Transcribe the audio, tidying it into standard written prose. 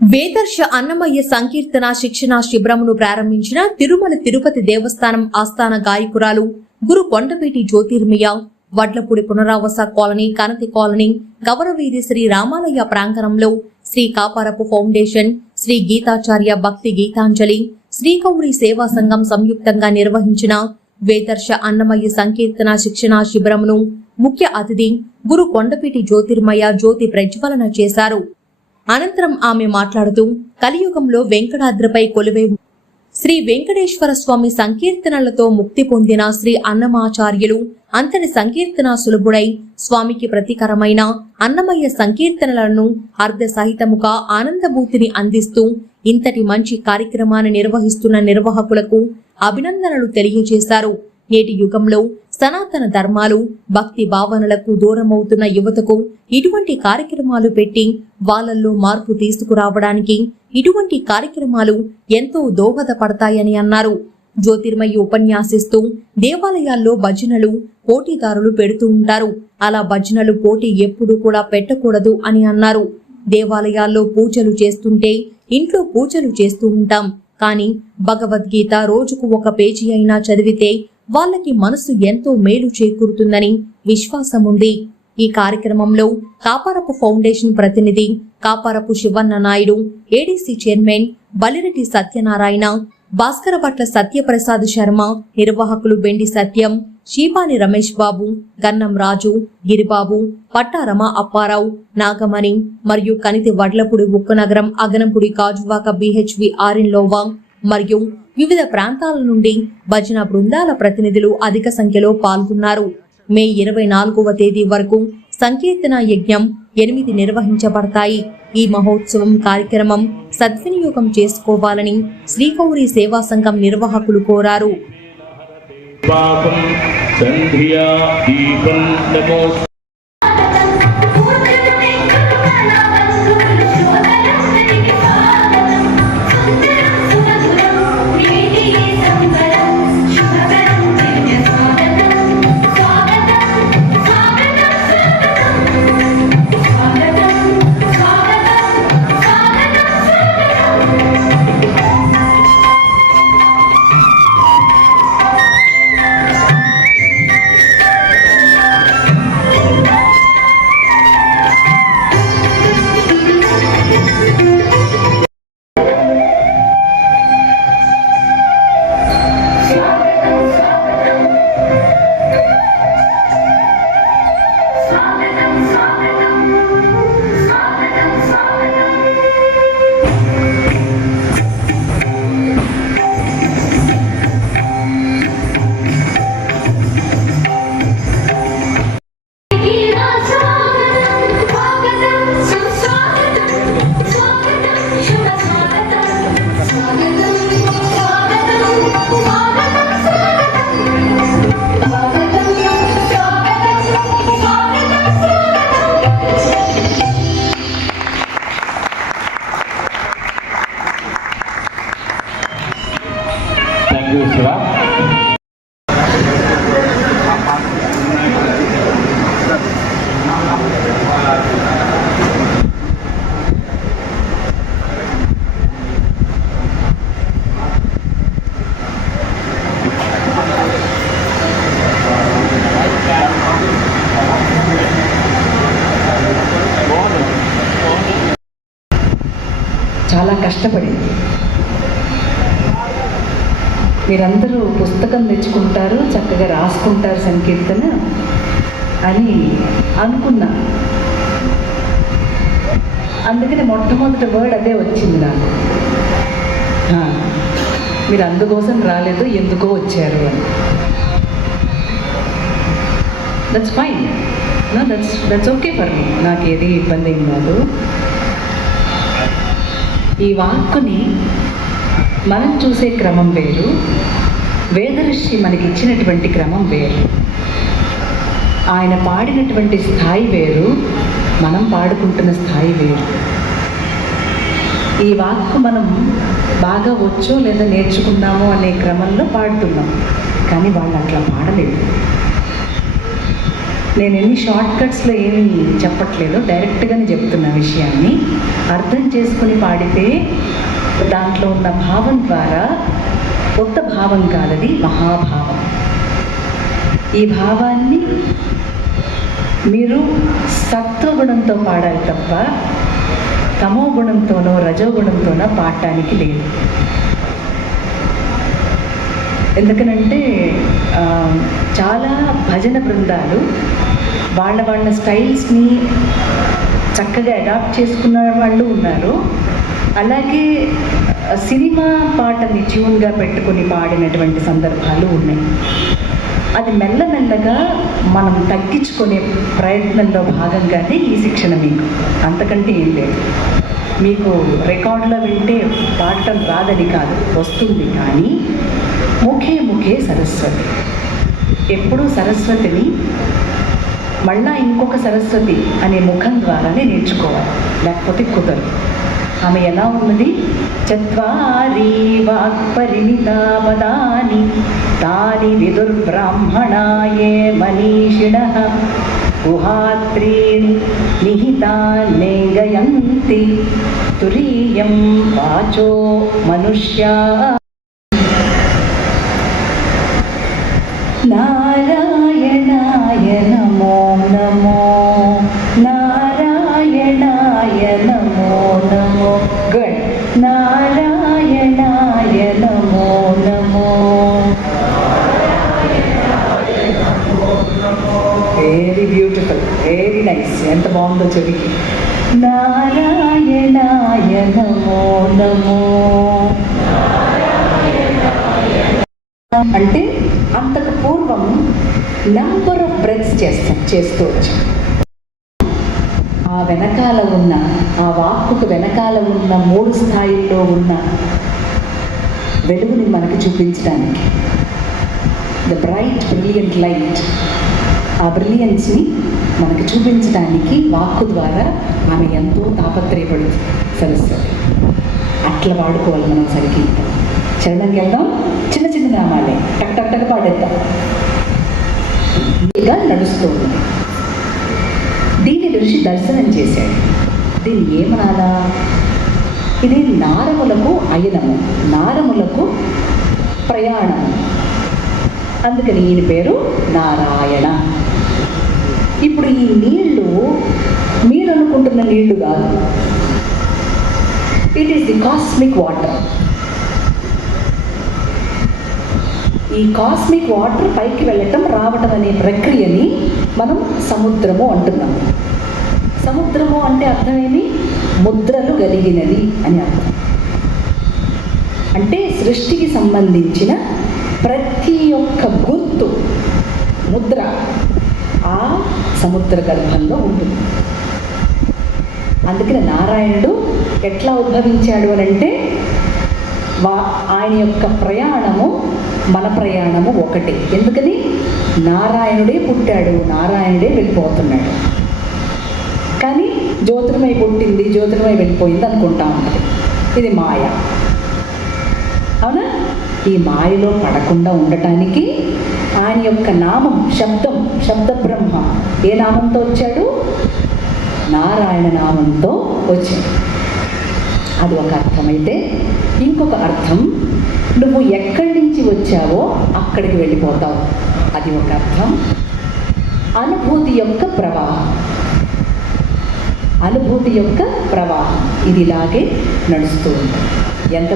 వేదర్శ అన్నమయ్య సంకీర్తన శిక్షణ శిబిరమును ప్రారంభించిన తిరుమల తిరుపతి దేవస్థానం ఆస్థాన గాయకురాలు గురు కొండపేటి జ్యోతిర్మయ వడ్లపూడి పునరావాస కాలనీ కనతి కాలనీ గౌరవీధి శ్రీ రామాలయ ప్రాంగణంలో శ్రీ కాపారపు ఫౌండేషన్ శ్రీ గీతాచార్య భక్తి గీతాంజలి శ్రీ గౌరీ సేవా సంఘం సంయుక్తంగా నిర్వహించిన వేదర్శ అన్నమయ్య సంకీర్తన శిక్షణ శిబిరమును ముఖ్య అతిథి గురు కొండపేటి జ్యోతిర్మయ జ్యోతి ప్రజ్వలన చేశారు. అనంతరం ఆమె మాట్లాడుతూ కలియుగంలో వెంకటాద్రిపై కొలువై శ్రీ వెంకటేశ్వర స్వామి సంకీర్తనలతో ముక్తి పొందిన శ్రీ అన్నమాచార్యులు అంతటి సంకీర్తన సులభుడై స్వామికి ప్రతీకరమైన అన్నమయ్య సంకీర్తనలను అర్ధ సహితముగా ఆనందభూతిని అందిస్తూ ఇంతటి మంచి కార్యక్రమాన్ని నిర్వహిస్తున్న నిర్వాహకులకు అభినందనలు తెలియజేశారు. నేటి యుగంలో సనాతన ధర్మాలు భక్తి భావనలకు దూరమవుతున్న యువతకు ఇటువంటి కార్యక్రమాలు పెట్టి వాళ్ళల్లో మార్పు తీసుకురావడానికి ఇటువంటి కార్యక్రమాలు ఎంతో దోహదపడతాయని అన్నారు. జ్యోతిర్మయి ఉపన్యాసిస్తూ దేవాలయాల్లో భజనలు పోటీదారులు పెడుతూ ఉంటారు. అలా భజనలు పోటీ ఎప్పుడు కూడా పెట్టకూడదు అని అన్నారు. దేవాలయాల్లో పూజలు చేస్తుంటే ఇంట్లో పూజలు చేస్తూ ఉంటాం, కానీ భగవద్గీత రోజుకు ఒక పేజీ అయినా చదివితే వాళ్ళకి మనసు ఎంతో మేలు చేకూరుతుందని విశ్వాసం ఉంది. ఈ కార్యక్రమంలో కాపారపు ఫౌండేషన్ ప్రతినిధి కాపారపు శివన్న నాయుడు, ఏడీసీ చైర్మన్ బలిరెడ్డి సత్యనారాయణ, భాస్కరభట్ల సత్యప్రసాద్ శర్మ, నిర్వాహకులు బెండి సత్యం, శీపాని రమేష్ బాబు, గన్నం రాజు, గిరిబాబు, పట్టారమ అప్పారావు, నాగమణి మరియు కనితి వడ్లపూడి ఉక్కనగరం అగనంపూడి గాజువాక బిహెచ్వి ఆరిన్లోవా మరియు వివిధ ప్రాంతాల నుండి భజన బృందాల ప్రతినిధులు అధిక సంఖ్యలో పాల్గొన్నారు. మే 24వ తేదీ వరకు సంకీర్తన యజ్ఞం 8 నిర్వహించబడతాయి. ఈ మహోత్సవం కార్యక్రమం సద్వినియోగం చేసుకోవాలని శ్రీగౌరీ సేవా సంఘం నిర్వాహకులు కోరారు. చాలా కష్టపడింది. మీరందరూ పుస్తకం తెచ్చుకుంటారు, చక్కగా రాసుకుంటారు సంకీర్తన అని అనుకున్నా. అందుకని మొట్టమొదటి వర్డ్ అదే వచ్చింది నాకు. మీరు అందుకోసం రాలేదు, ఎందుకో వచ్చారు అని. That's fine, that's okay for me. నాకేది ఇబ్బంది ఏం కాదు. ఈ వాక్కుని మనం చూసే క్రమం వేరు, వేదర్షి మనకిచ్చినటువంటి క్రమం వేరు. ఆయన పాడినటువంటి స్థాయి వేరు, మనం పాడుకుంటున్న స్థాయి వేరు. ఈ వాక్కు మనం బాగా వచ్చో లేదా నేర్చుకున్నామో అనే క్రమంలో పాడుతున్నాం, కానీ వాళ్ళు అట్లా పాడలేదు. నేను ఎన్ని షార్ట్ కట్స్లో ఏమి చెప్పట్లేదు, డైరెక్ట్గానే చెప్తున్న విషయాన్ని అర్థం చేసుకుని పాడితే దాంట్లో ఉన్న భావం ద్వారా కొత్త భావం కాదది, మహాభావం. ఈ భావాన్ని మీరు సత్వగుణంతో పాడాలి తప్ప తమో గుణంతోనో రజోగుణంతోనో పాడటానికి లేదు. ఎందుకనంటే చాలా భజన బృందాలు వాళ్ళ స్టైల్స్ని చక్కగా అడాప్ట్ చేసుకున్న వాళ్ళు ఉన్నారు. అలాగే సినిమా పాటని ట్యూన్గా పెట్టుకొని పాడినటువంటి సందర్భాలు ఉన్నాయి. అది మెల్లమెల్లగా మనం తగ్గించుకునే ప్రయత్నంలో భాగంగానే ఈ శిక్షణ మీకు, అంతకంటే ఏం లేదు. మీకు రికార్డులో వింటే పాడటం రాదని కాదు, వస్తుంది. కానీ ముఖే సరస్వతి. ఎప్పుడూ సరస్వతిని మళ్ళా ఇంకొక సరస్వతి అనే ముఖం ద్వారానే నేర్చుకోవాలి, లేకపోతే కుదరదు. ఆమె ఎలా ఉన్నది? చత్వారి వాక్పరిమితా పదాని తాని విదుర్బ్రాహ్మణాయే మనీషిణః గుహాత్రీణి నిహితాన్నేగయంతి తురీయం వాచో మనుష్యా. నారాయణాయ నమో నమో, నారాయణాయ నమో నమో. గుడ్. నారాయణాయ నమో నమో. Very beautiful, very nice. ఎంత బాగుందో చెవికి. నారాయణాయ నమో నమో అంటే అంతకు పూర్వం నంబర్ ఆఫ్ బ్రెత్స్ చేస్తూ వచ్చాం. ఆ వెనకాల ఉన్న, ఆ వాక్కుకు వెనకాల ఉన్న 3 స్థాయిల్లో ఉన్న వెలుగుని మనకు చూపించడానికి, ద బ్రైట్ బ్రిలియంట్ లైట్, ఆ బ్రిలియన్స్ని మనకు చూపించడానికి వాక్కు ద్వారా ఆమె ఎంతో తాపత్రయపడుతుంది సరస్వతి. అట్లా వాడుకోవాలి మనం సంగీతం. చరణంకి వెళ్దాం. చిన్న చిన్న నామాలే టక్ టక్ టక్ పాడేద్దాం. ఇలా నడుస్తూ ఉంది. దీన్ని ఋషి దర్శనం చేశాడు. దీన్ని ఏమనాలా? ఇది నారములకు అయనము, నారములకు ప్రయాణము. అందుకని ఈయన పేరు నారాయణ. ఇప్పుడు ఈ నీళ్లు మీరు అనుకుంటున్న నీళ్లు కాదు. It is the cosmic water. ఈ కాస్మిక్ వాటర్ పైకి వెళ్ళటం రావటం అనే ప్రక్రియని మనం సముద్రము అంటున్నాం. సముద్రము అంటే అర్థమేమి? ముద్రలు కలిగినది అని అర్థం. అంటే సృష్టికి సంబంధించిన ప్రతి ఒక్క గుర్తు, ముద్ర ఆ సముద్ర గర్భంలో ఉంటుంది. అందుకని నారాయణుడు ఎట్లా ఉద్భవించాడు అని అంటే, ఆయన యొక్క ప్రయాణము మన ప్రయాణము ఒకటే. ఎందుకని? నారాయణుడే పుట్టాడు, నారాయణుడే వెళ్ళిపోతున్నాడు. కానీ జ్యోతిర్మయి పుట్టింది, జ్యోతిర్మయి వెళ్ళిపోయింది అనుకుంటా ఉంటుంది. ఇది మాయ. అవునా? ఈ మాయలో పడకుండా ఉండటానికి ఆయన యొక్క నామం, శబ్దం, శబ్ద బ్రహ్మ ఏ నామంతో వచ్చాడు? నారాయణ నామంతో వచ్చాడు. అది ఒక అర్థమైతే, ఇంకొక అర్థం నువ్వు ఎక్కడి నుంచి వచ్చావో అక్కడికి వెళ్ళిపోతావు. అది ఒక అర్థం. అనుభూతి యొక్క ప్రవాహం, అనుభూతి యొక్క ప్రవాహం ఇది ఇలాగే నడుస్తూ ఉంటుంది. ఎంత